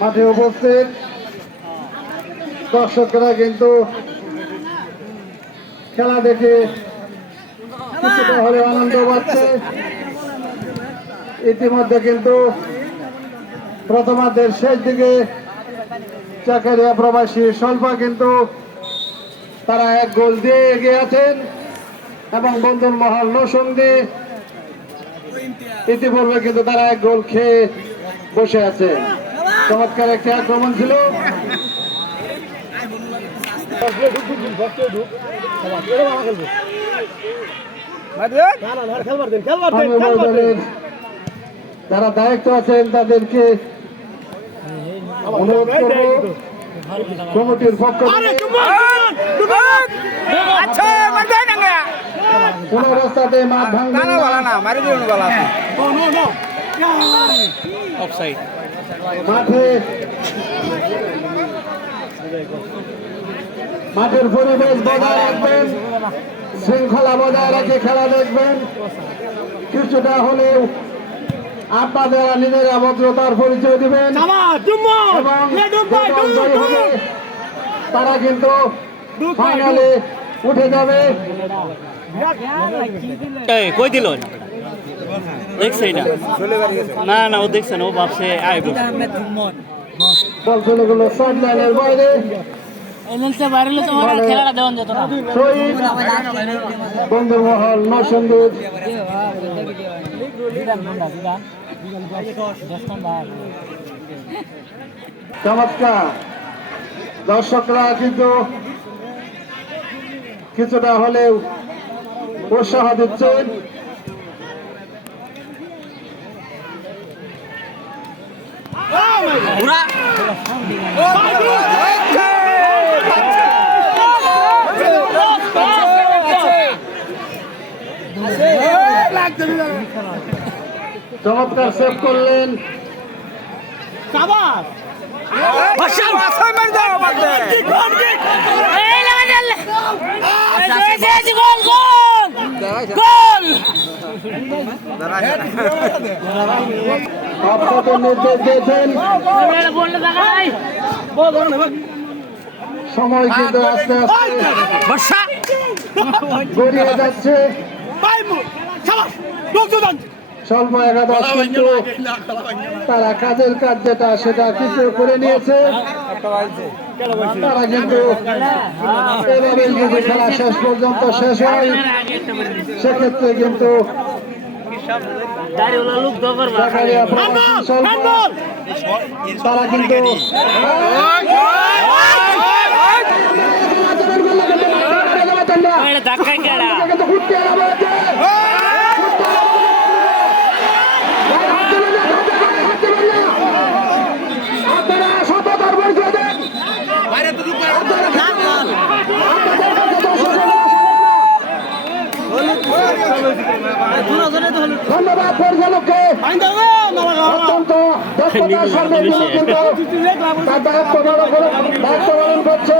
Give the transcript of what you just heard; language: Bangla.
মাঠে উপস্থিত দর্শকরা কিন্তু খেলা দেখে কিছুটা হলে আনন্দ পাচ্ছে। ইতিমধ্যে কিন্তু প্রথমার্ধের শেষ দিকে চাকারিয়া প্রবাসী স্বল্পা কিন্তু তারা এক গোল দিয়ে এগিয়ে আছেন এবং বন্ধুর মহল নরসিংদী ইতিপূর্বে কিন্তু তারা এক গোল খেয়ে বসে আছে। চমৎকার একটি আক্রমণ ছিল। যারা দায়িত্ব আছেন তাদেরকে অনুরোধ করব কমিটির পক্ষ কোন রাস্তাতে মাঠ ভাঙবেন না। মাঠের পরিবেশ বজায় রাখবেন, শৃঙ্খলা বজায় রেখে খেলা দেখবেন। কিছুটা হলেও আপনাদের নিজেরা ভদ্রতার পরিচয় দিবেন তারা কিন্তু ফাইনালে উঠে যাবে। কই দিল দেখছে না না ও দেখছে না, ও ভাবছে বল চলে গেল সাইড লাইনের বাইরে। বন্ধুর মহল নরসিংদীর চমৎকার দর্শকরা কিন্তু কিছুটা হলেও উৎসাহ দিচ্ছেন। চমৎকার সেভ করলেন নির্দেশ দিয়েছেন। সময় কিন্তু আস্তে আস্তে গড়িয়ে যাচ্ছে। স্বল্প একাদশ কিন্তু তারা কাজের কাজ যেটা সেটা কিছু করে নিয়েছে। তারা কিন্তু এভাবে যদি খেলা শেষ পর্যন্ত শেষ হয় সেক্ষেত্রে কিন্তু তারা কিন্তু ধন্যবাদ পরিচালককে অত্যন্ত দক্ষতার সঙ্গে কিন্তু তার দায়িত্ব পালন করছে।